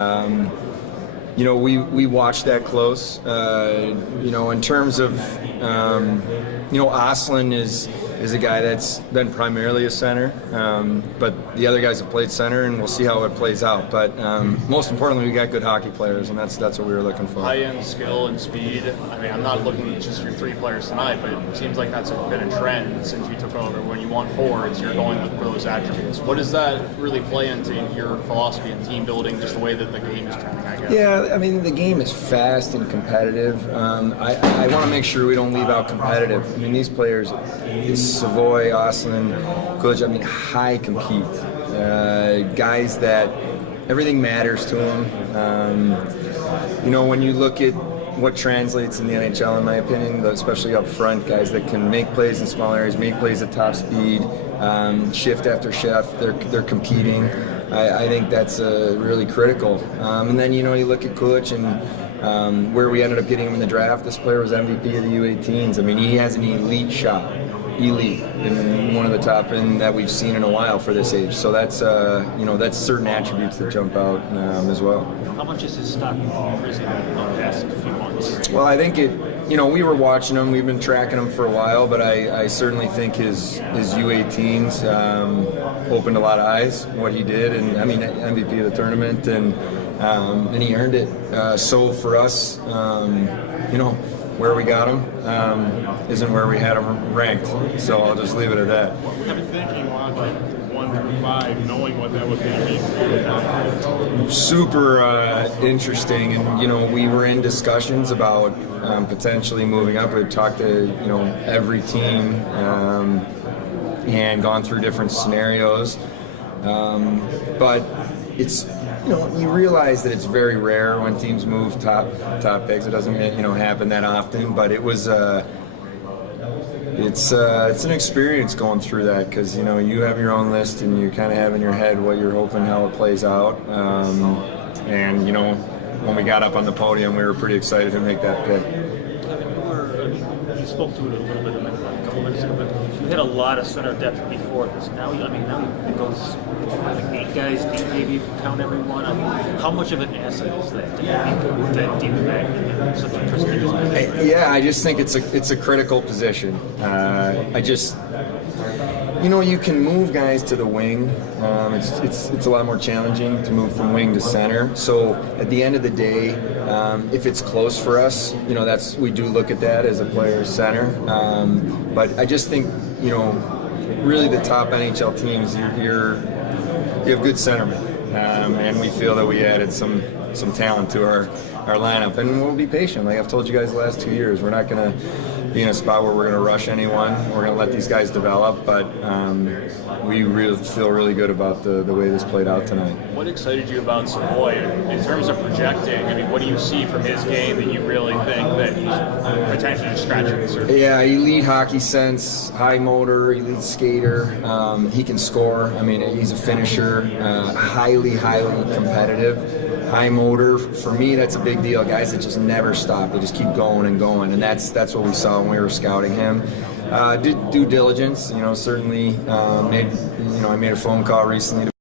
We watched that close. In terms of, Ostlund is a guy that's been primarily a center, but the other guys have played center, and we'll see how it plays out. But most importantly, we got good hockey players, and that's what we were looking for. High-end skill and speed. I mean, I'm not looking at just your three players tonight, but it seems like that's been a trend since you took over. When you want forwards, you're going with those attributes. What does that really play into your philosophy and team building, just the way that the game is trending, I guess? Yeah, I mean, the game is fast and competitive. I want to make sure we don't leave out competitive. I mean, these players, Savoie, Ostlund, Tuch, I mean, high compete. Guys that everything matters to them. When you look at what translates in the NHL, in my opinion, especially up front, guys that can make plays in small areas, make plays at top speed, shift after shift, they're competing. I think that's really critical. And then, you look at Tuch and where we ended up getting him in the draft. This player was MVP of the U18s. I mean, he has an elite shot. Elite, and one of the top end that we've seen in a while for this age. So that's that's certain attributes that jump out as well. How much is his stock increasing in the past few months? Well, I think we were watching him. We've been tracking him for a while, but I certainly think his U18s opened a lot of eyes. What he did, and I mean MVP of the tournament, and he earned it. So for us, where we got him isn't where we had him ranked, so I'll just leave it at that. I've been thinking along like 1 through 5, knowing what that was going to be. Super interesting, and we were in discussions about potentially moving up. We talked to every team and gone through different scenarios, but it's. You realize that it's very rare when teams move top picks. It doesn't happen that often, but it was it's an experience going through that, because you have your own list and you kind of have in your head what you're hoping how it plays out. And when we got up on the podium, we were pretty excited to make that pick. Kevin, you spoke to it a little bit a couple minutes ago, but you had a lot of center depth before this. Now it goes. I think 8 guys deep, maybe if you count everyone. I mean, how much of an asset is that that deep back in such a prestigious position? I just think it's a critical position. You can move guys to the wing. It's a lot more challenging to move from wing to center. So at the end of the day, if it's close for us, we do look at that as a player's center. But I just think really the top NHL teams, you have good centermen, and we feel that we added some talent to our lineup, and we'll be patient. Like I've told you guys the last 2 years, we're not going to be in a spot where we're going to rush anyone. We're going to let these guys develop, but we really feel really good about the way this played out tonight. What excited you about Savoie in terms of projecting? I mean, what do you see from his game that you really think that he's potentially just scratching the surface? Yeah, elite hockey sense, high motor, elite skater. He can score. I mean, he's a finisher. Highly competitive. High motor. For me, that's a big deal. Guys that just never stop. They just keep going and going, and that's what we saw when we were scouting him. Did due diligence. Certainly made. I made a phone call recently to